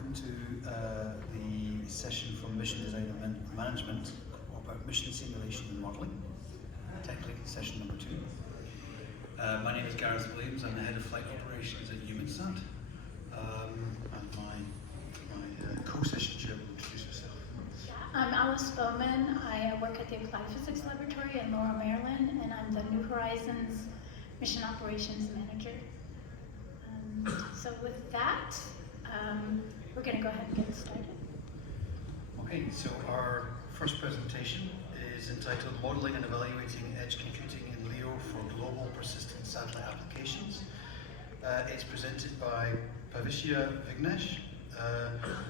welcome to the session from Mission Design and Management about mission simulation and modelling, technically session number 2. My name is Gareth Williams, I'm the Head of Flight Operations at Humansat, and my co-session chair will introduce herself. I'm Alice Bowman. I work at the Applied Physics Laboratory in Laurel, Maryland, and I'm the New Horizons Mission Operations Manager. So with that, we're going to go ahead and get started. Okay, so our first presentation is entitled Modelling and Evaluating Edge Computing in LEO for Global Persistent Satellite Applications. It's presented by Bhavisya Vignesh,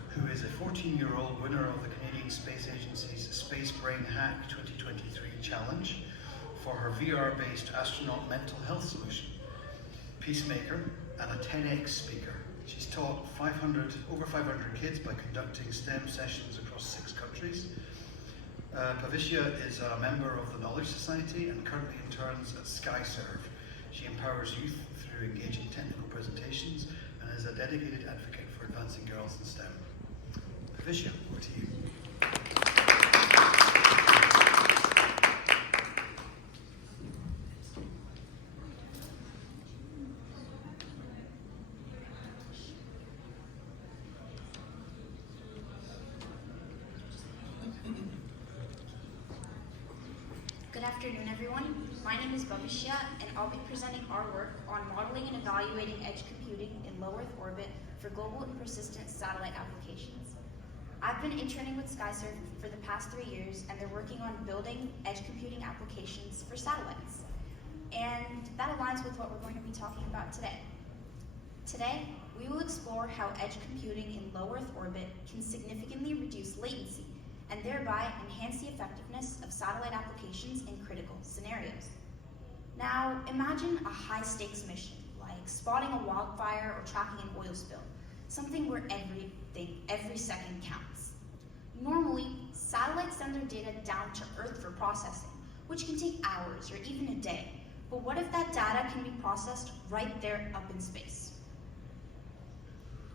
who is a 14-year-old winner of the Canadian Space Agency's Space Brain Hack 2023 Challenge for her VR-based astronaut mental health solution, Peacemaker, and a TEDx speaker. She's taught over 500 kids by conducting STEM sessions across 6 countries. Bhavisya is a member of the Knowledge Society and currently interns at SkyServe. She empowers youth through engaging technical presentations and is a dedicated advocate for advancing girls in STEM. Bhavisya, over to you. Good afternoon, everyone. My name is Bhavisya, and I'll be presenting our work on modeling and evaluating edge computing in low Earth orbit for global and persistent satellite applications. I've been interning with SkyServe for the past 3 years, and they're working on building edge computing applications for satellites. And that aligns with what we're going to be talking about today. Today, we will explore how edge computing in low Earth orbit can significantly reduce latency and thereby enhance the effectiveness of satellite applications in critical scenarios. Now, imagine a high-stakes mission, like spotting a wildfire or tracking an oil spill, something where every second counts. Normally, satellites send their data down to Earth for processing, which can take hours or even a day. But what if that data can be processed right there up in space?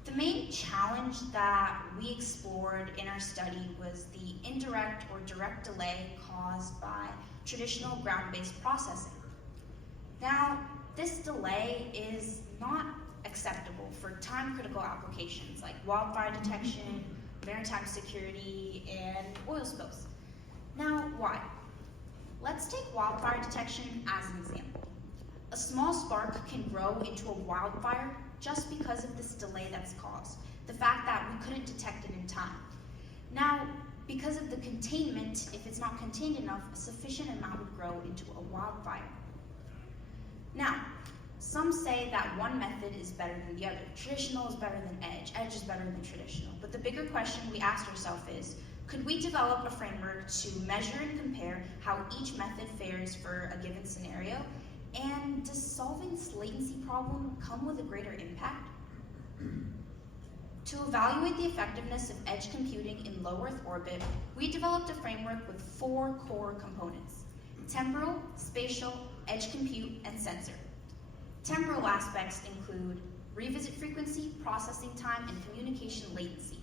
The main challenge that we explored in our study was the indirect or direct delay caused by traditional ground-based processing. Now, this delay is not acceptable for time-critical applications like wildfire detection, maritime security, and oil spills. Now, why? Let's take wildfire detection as an example. A small spark can grow into a wildfire just because of this delay that's caused, the fact that we couldn't detect it in time. Now, because of the containment, if it's not contained enough, a sufficient amount would grow into a wildfire. Now, some say that one method is better than the other. Traditional is better than edge is better than traditional. But the bigger question we asked ourselves is, could we develop a framework to measure and compare how each method fares for a given scenario? And does solving this latency problem come with a greater impact? To evaluate the effectiveness of edge computing in low Earth orbit, we developed a framework with 4 core components: temporal, spatial, edge compute, and sensor. Temporal aspects include revisit frequency, processing time, and communication latency.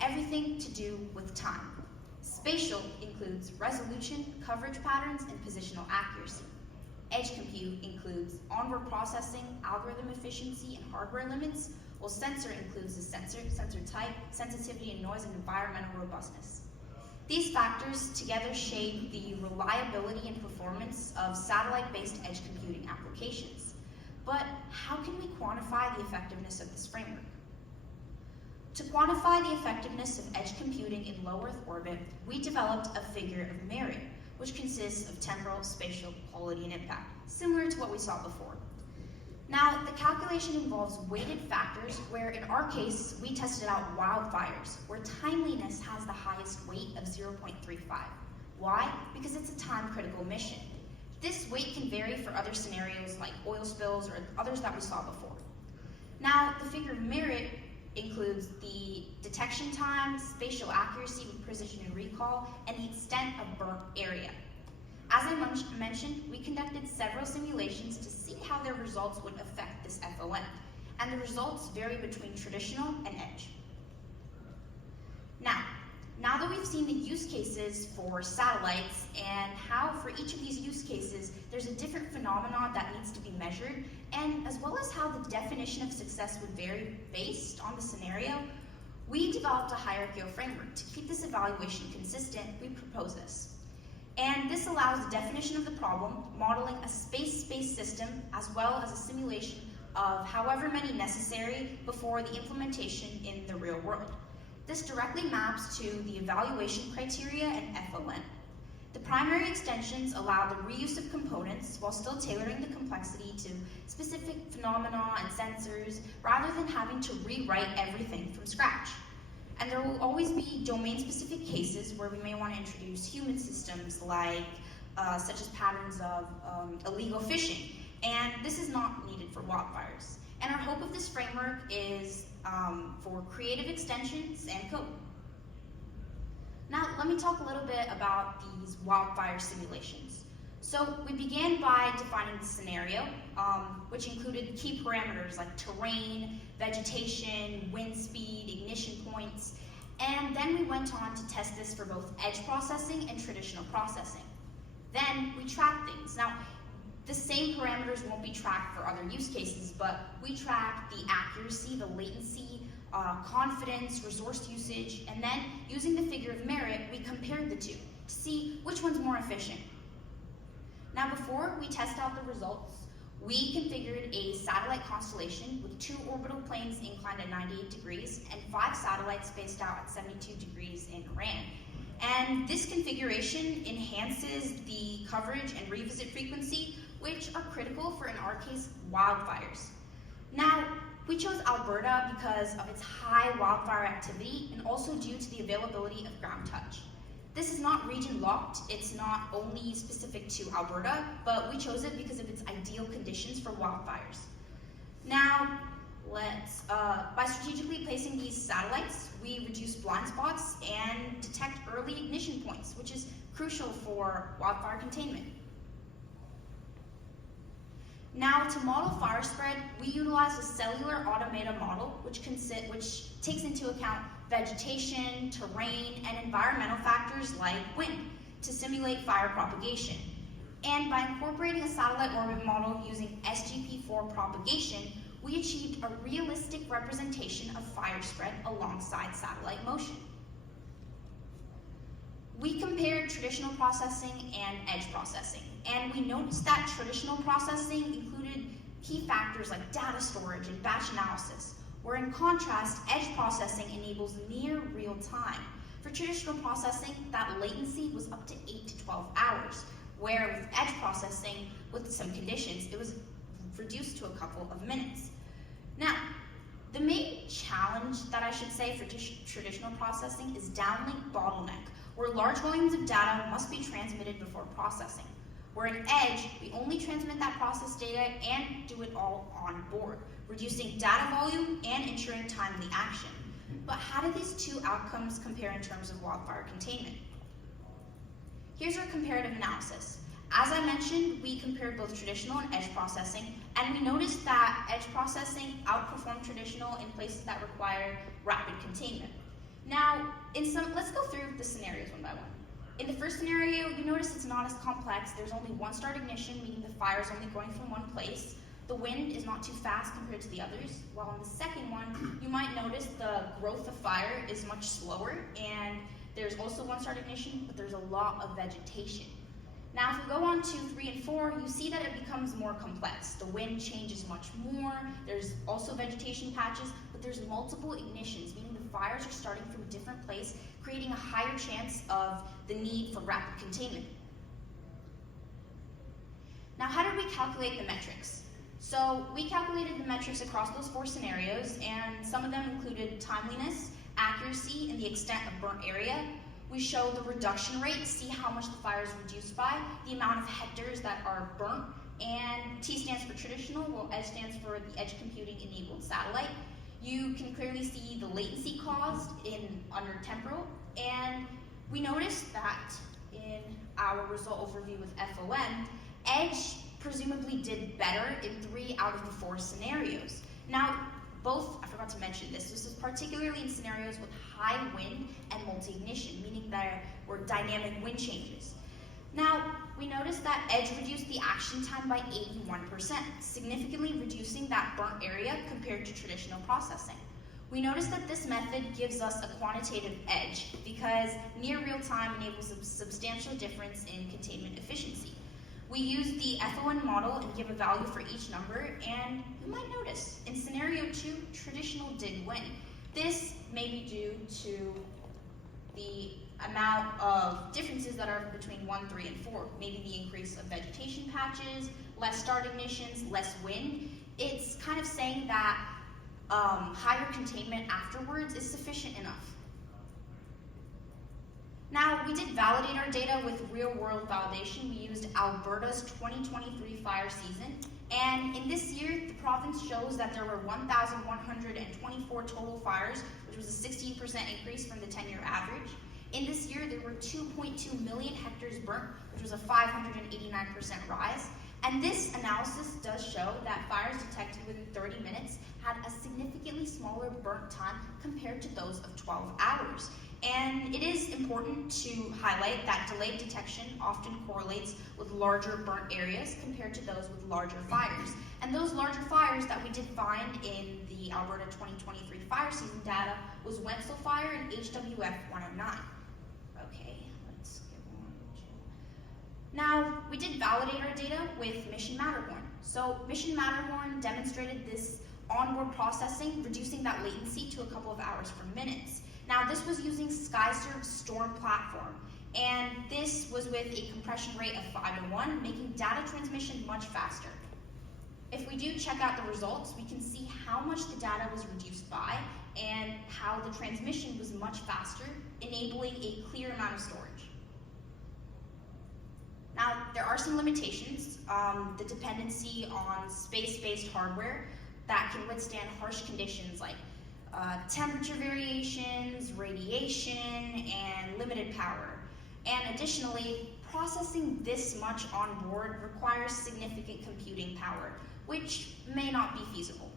Everything to do with time. Spatial includes resolution, coverage patterns, and positional accuracy. Edge compute includes onboard processing, algorithm efficiency, and hardware limits, while sensor includes the sensor type, sensitivity and noise, and environmental robustness. These factors together shape the reliability and performance of satellite-based edge computing applications. But how can we quantify the effectiveness of this framework? To quantify the effectiveness of edge computing in low Earth orbit, we developed a figure of merit, which consists of temporal, spatial, quality, and impact, similar to what we saw before. Now, the calculation involves weighted factors where, in our case, we tested out wildfires, where timeliness has the highest weight of 0.35. Why? Because it's a time-critical mission. This weight can vary for other scenarios like oil spills or others that we saw before. Now, the figure of merit includes the detection time, spatial accuracy with precision and recall, and the extent of burnt area. As I mentioned, we conducted several simulations to see how their results would affect this FOM, and the results vary between traditional and edge. Now that we've seen the use cases for satellites and how for each of these use cases there's a different phenomenon that needs to be measured, and as well as how the definition of success would vary based on the scenario, we developed a hierarchical framework. To keep this evaluation consistent, we propose this. And this allows the definition of the problem, modeling a space-based system, as well as a simulation of however many necessary before the implementation in the real world. This directly maps to the evaluation criteria and FON. The primary extensions allow the reuse of components while still tailoring the complexity to specific phenomena and sensors, rather than having to rewrite everything from scratch. And there will always be domain-specific cases where we may want to introduce human systems, like such as patterns of illegal fishing, and this is not needed for wildfires. And our hope of this framework is for creative extensions and code. Now, let me talk a little bit about these wildfire simulations. So we began by defining the scenario, which included key parameters like terrain, vegetation, wind speed, ignition points, and then we went on to test this for both edge processing and traditional processing. Then we tracked things. Now, the same parameters won't be tracked for other use cases, but we track the accuracy, the latency, confidence, resource usage, and then using the figure of merit, we compared the two to see which one's more efficient. Now, before we test out the results, we configured a satellite constellation with 2 orbital planes inclined at 98 degrees and 5 satellites spaced out at 72 degrees in RAN. And this configuration enhances the coverage and revisit frequency, which are critical for, in our case, wildfires. Now, we chose Alberta because of its high wildfire activity and also due to the availability of ground touch. This is not region locked, it's not only specific to Alberta, but we chose it because of its ideal conditions for wildfires. Now, by strategically placing these satellites, we reduce blind spots and detect early ignition points, which is crucial for wildfire containment. Now, to model fire spread, we utilize a cellular automated model, which takes into account vegetation, terrain, and environmental factors like wind to simulate fire propagation. And by incorporating a satellite orbit model using SGP4 propagation, we achieved a realistic representation of fire spread alongside satellite motion. We compared traditional processing and edge processing, and we noticed that traditional processing included key factors like data storage and batch analysis, where in contrast, edge processing enables near real time. For traditional processing, that latency was up to 8 to 12 hours, where with edge processing, with some conditions, it was reduced to a couple of minutes. Now, the main challenge that I should say for traditional processing is downlink bottleneck, where large volumes of data must be transmitted before processing. Where in edge, we only transmit that processed data and do it all on board, reducing data volume and ensuring timely action. But how do these two outcomes compare in terms of wildfire containment? Here's our comparative analysis. As I mentioned, we compared both traditional and edge processing, and we noticed that edge processing outperformed traditional in places that require rapid containment. Now, let's go through the scenarios one by one. In the first scenario, you notice it's not as complex. There's only one start ignition, meaning the fire is only going from one place. The wind is not too fast compared to the others. While in the second one, you might notice the growth of fire is much slower, and there's also one start ignition, but there's a lot of vegetation. Now, if we go on to 3 and 4, you see that it becomes more complex. The wind changes much more, there's also vegetation patches, but there's multiple ignitions, meaning the fires are starting from a different place, creating a higher chance of the need for rapid containment. Now, how did we calculate the metrics? So we calculated the metrics across those 4 scenarios, and some of them included timeliness, accuracy, and the extent of burnt area. We show the reduction rate, see how much the fire is reduced by, the amount of hectares that are burnt, and T stands for traditional, while edge stands for the edge computing enabled satellite. You can clearly see the latency caused under temporal, and we noticed that in our result overview with FOM, edge presumably did better in 3 out of the 4 scenarios. Now, I forgot to mentioned this. This is particularly in scenarios with high wind and multi-ignition, meaning there were dynamic wind changes. Now, we noticed that edge reduced the action time by 81%, significantly reducing that burnt area compared to traditional processing. We noticed that this method gives us a quantitative edge because near real time enables a substantial difference in containment efficiency. We use the FON model and give a value for each number, and you might notice in scenario 2, traditional did win. This may be due to the amount of differences that are between 1, 3, and 4. Maybe the increase of vegetation patches, less start ignitions, less wind. It's kind of saying that higher containment afterwards is sufficient enough. Now, we did validate our data with real-world validation. We used Alberta's 2023 fire season, and in this year, the province shows that there were 1,124 total fires, which was a 16% increase from the 10-year average. In this year, there were 2.2 million hectares burnt, which was a 589% rise. And this analysis does show that fires detected within 30 minutes had a significantly smaller burnt time compared to those of 12 hours. And it is important to highlight that delayed detection often correlates with larger burnt areas compared to those with larger fires. And those larger fires that we did find in the Alberta 2023 fire season data was Wenzel Fire and HWF 109. Okay, let's get on. Now, we did validate our data with Mission Matterhorn. So Mission Matterhorn demonstrated this onboard processing, reducing that latency to a couple of hours from minutes. Now, this was using SkyServe's Storm platform, and this was with a compression rate of 5:1, making data transmission much faster. If we do check out the results, we can see how much the data was reduced by and how the transmission was much faster, enabling a clear amount of storage. Now, there are some limitations. The dependency on space-based hardware that can withstand harsh conditions like temperature variations, radiation, and limited power. And additionally, processing this much on board requires significant computing power, which may not be feasible.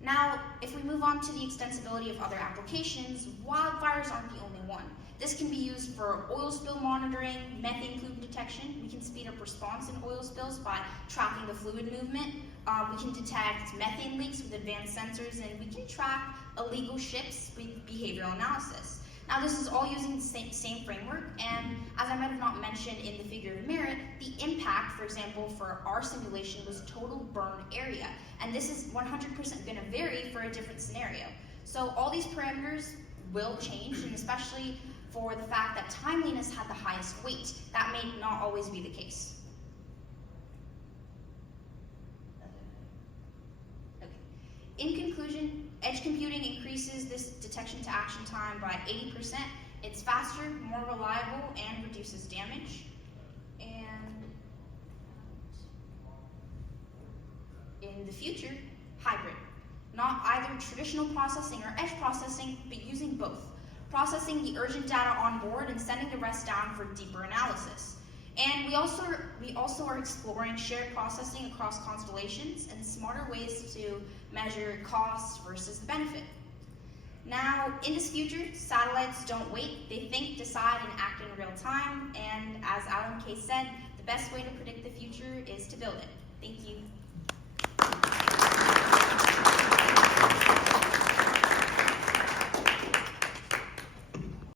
Now, if we move on to the extensibility of other applications, wildfires aren't the only one. This can be used for oil spill monitoring, methane plume detection. We can speed up response in oil spills by tracking the fluid movement. We can detect methane leaks with advanced sensors, and we can track illegal ships with behavioral analysis. Now, this is all using the same framework, and as I might have not mentioned in the figure of merit, the impact, for example, for our simulation was total burn area, and this is 100% going to vary for a different scenario. So all these parameters will change, and especially for the fact that timeliness had the highest weight. That may not always be the case. Okay. In conclusion, edge computing increases this detection to action time by 80%. It's faster, more reliable, and reduces damage. And in the future, hybrid. Not either traditional processing or edge processing, but using both. Processing the urgent data on board and sending the rest down for deeper analysis. And we also are exploring shared processing across constellations and smarter ways to measure cost versus the benefit. Now, in this future, satellites don't wait. They think, decide, and act in real time. And as Alan Kay said, the best way to predict the future is to build it. Thank you.